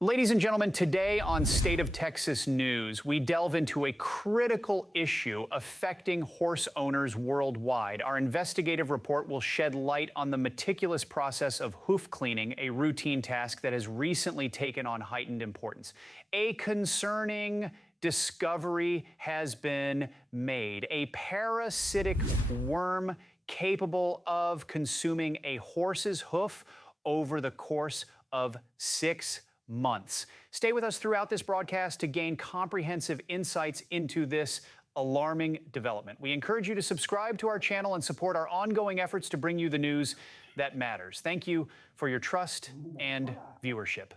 Ladies and gentlemen, today on State of Texas News, we delve into a critical issue affecting horse owners worldwide. Our investigative report will shed light on the meticulous process of hoof cleaning, a routine task that has recently taken on heightened importance. A concerning discovery has been made. A parasitic worm capable of consuming a horse's hoof over the course of 6 months. Stay with us throughout this broadcast to gain comprehensive insights into this alarming development. We encourage you to subscribe to our channel and support our ongoing efforts to bring you the news that matters. Thank you for your trust and viewership.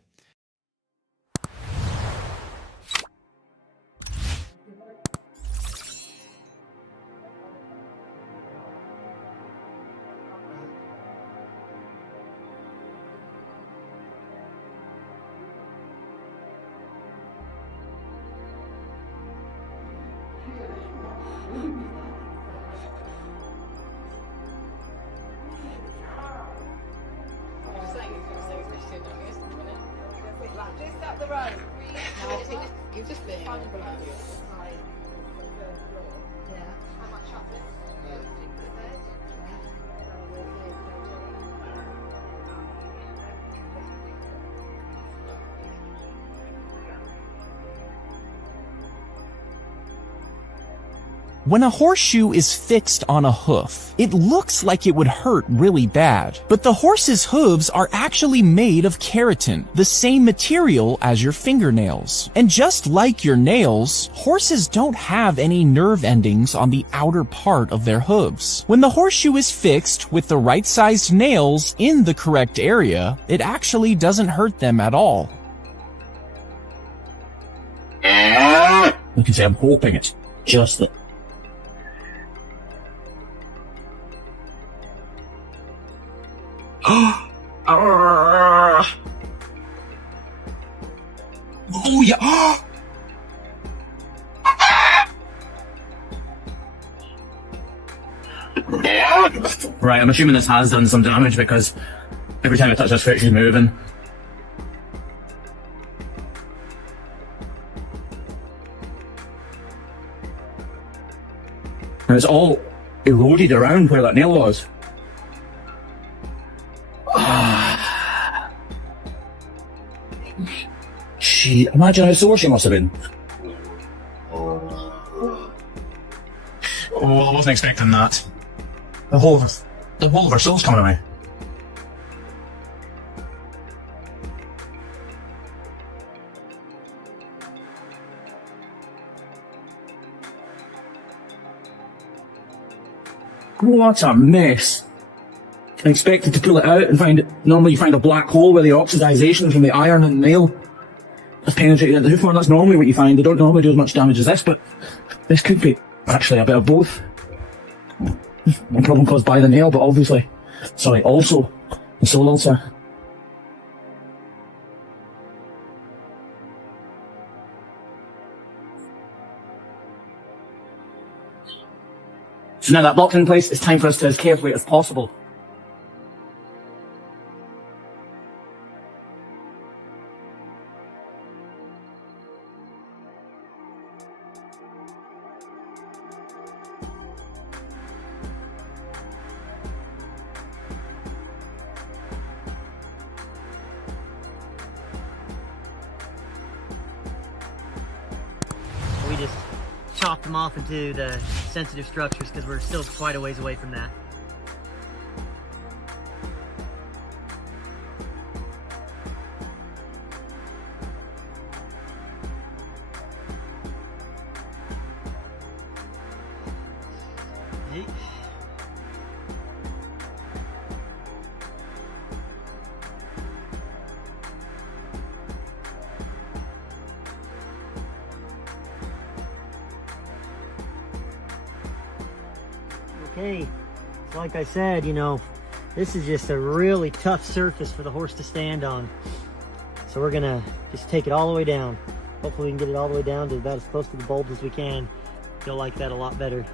Just up the road. You've just been. Yeah. How much up this? When a horseshoe is fixed on a hoof, it looks like it would hurt really bad. But the horse's hooves are actually made of keratin, the same material as your fingernails. And just like your nails, horses don't have any nerve endings on the outer part of their hooves. When the horseshoe is fixed with the right-sized nails in the correct area, it actually doesn't hurt them at all. You can say I'm hoping it's just that. Oh yeah. Right, I'm assuming this has done some damage because every time I touch this foot she's moving. And it's all eroded around where that nail was. She, imagine how sore she must have been. Oh, I wasn't expecting that. The whole of her soul's coming away. What a mess. I expected to pull it out and find it. Normally you find a black hole where the oxidization from the iron and the nail has penetrated into the hoof. That's normally what you find. They don't normally do as much damage as this, but this could be actually a bit of both. No problem caused by the nail, but obviously, also the sole ulcer. So now that block's in place, it's time for us to, as carefully as possible, we just chopped them off into the sensitive structures because we're still quite a ways away from that. Hey. Okay, so like I said, this is just a really tough surface for the horse to stand on. So we're gonna just take it all the way down. Hopefully we can get it all the way down to about as close to the bulbs as we can. You'll like that a lot better.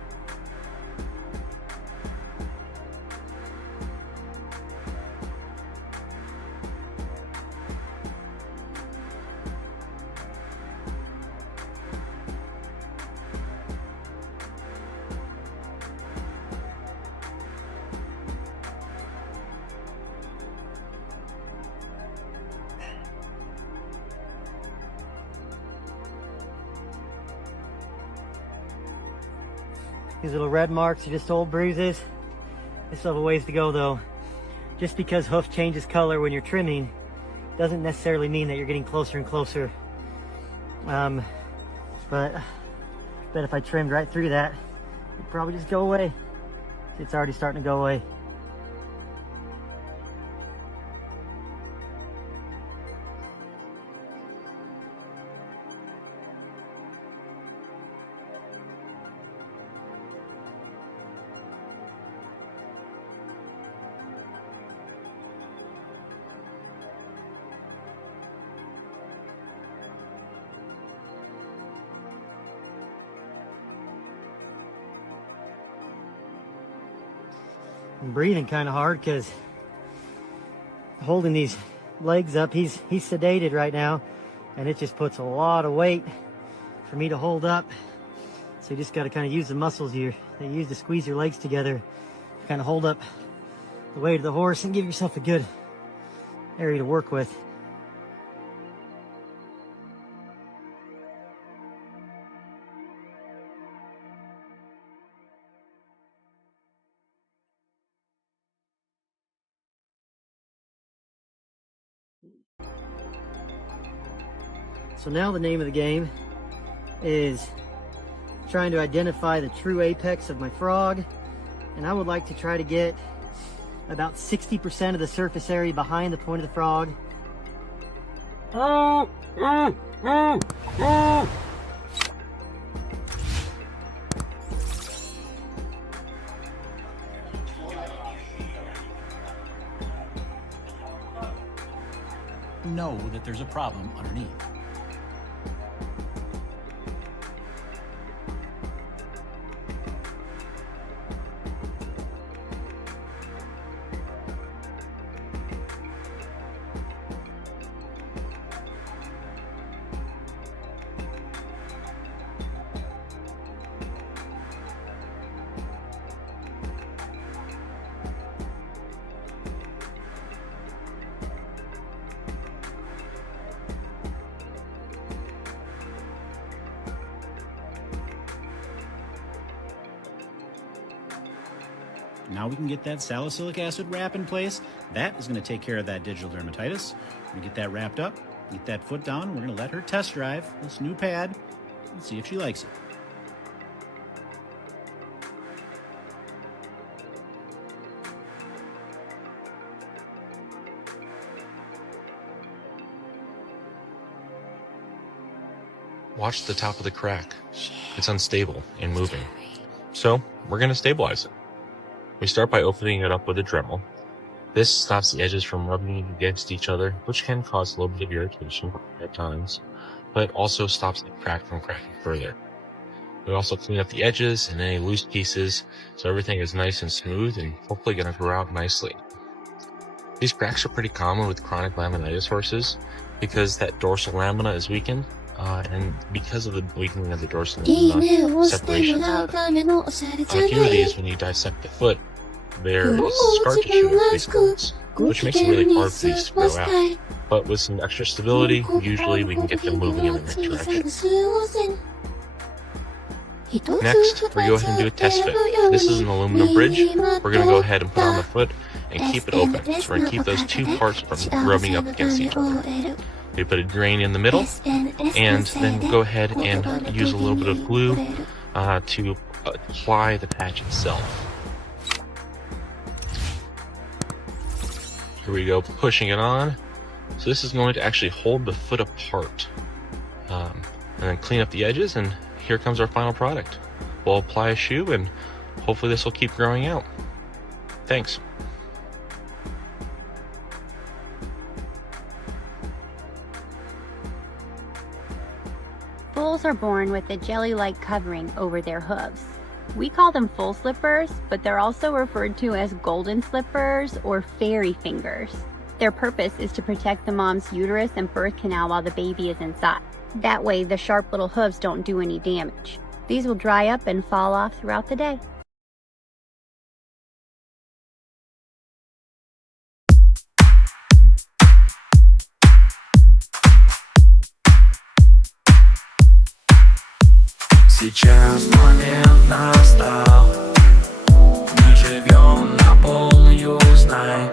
These little red marks are just old bruises. They still have a ways to go though. Just because hoof changes color when you're trimming doesn't necessarily mean that you're getting closer and closer. But I bet if I trimmed right through that, it'd probably just go away. It's already starting to go away. I'm breathing kind of hard because holding these legs up, he's sedated right now, and it just puts a lot of weight for me to hold up. So you just got to kind of use the muscles that you use to squeeze your legs together, kind of hold up the weight of the horse and give yourself a good area to work with. So now the name of the game is trying to identify the true apex of my frog, and I would like to try to get about 60% of the surface area behind the point of the frog. Know that there's a problem underneath. Now we can get that salicylic acid wrap in place. That is going to take care of that digital dermatitis. We're going to get that wrapped up, get that foot down. We're going to let her test drive this new pad and see if she likes it. Watch the top of the crack. It's unstable and moving. So we're going to stabilize it. We start by opening it up with a Dremel. This stops the edges from rubbing against each other, which can cause a little bit of irritation at times, but also stops the crack from cracking further. We also clean up the edges and any loose pieces, so everything is nice and smooth and hopefully going to grow out nicely. These cracks are pretty common with chronic laminitis horses because that dorsal lamina is weakened. And because of the weakening of the dorsal lamina, separation of a few of these, when you dissect the foot, there is scar tissue in these bones, which makes it really hard for these to grow out. But with some extra stability, usually we can get them moving in the right direction. Next, we go ahead and do a test fit. This is an aluminum bridge. We're going to go ahead and put on the foot and keep it open. So we're going to keep those two parts from rubbing up against each other. We put a drain in the middle, and then go ahead and use a little bit of glue to apply the patch itself. Here we go, pushing it on. So this is going to actually hold the foot apart. And then clean up the edges, and here comes our final product. We'll apply a shoe, and hopefully this will keep growing out. Thanks. Foals are born with a jelly-like covering over their hooves. We call them foal slippers, but they're also referred to as golden slippers or fairy fingers. Their purpose is to protect the mom's uterus and birth canal while the baby is inside. That way, the sharp little hooves don't do any damage. These will dry up and fall off throughout the day. Сейчас момент настал. Мы живем на полную, знай.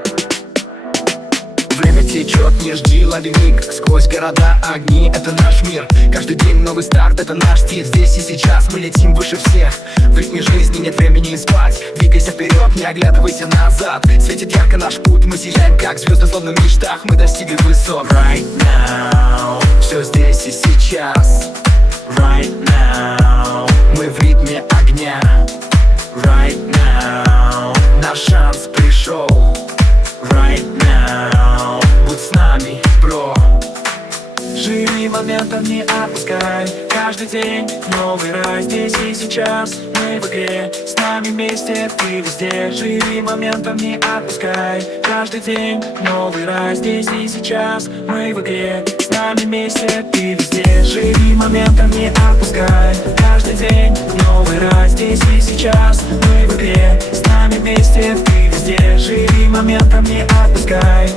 Время течет, не жди, лови миг. Сквозь города огни, это наш мир. Каждый день новый старт, это наш стиль. Здесь и сейчас мы летим выше всех. В ритме жизни нет времени спать. Двигайся вперед, не оглядывайся назад. Светит ярко наш путь, мы сияем как звезды, словно в мечтах. Мы достигли высот. Right now, все здесь и сейчас. Right now, мы в ритме огня. Right now, наш шанс пришел. Right now, будь с нами, бро. Живи моментом, не отпускай. Каждый день новый рай. Здесь и сейчас мы в игре. С нами вместе, ты везде. Живи моментом, не отпускай. Каждый день новый рай. Здесь и сейчас мы в игре. С нами вместе, ты везде. Живи моментом, не отпускай. Каждый день новый рай. Здесь и сейчас мы в игре. С нами вместе, ты везде. Живи моментом, не отпускай.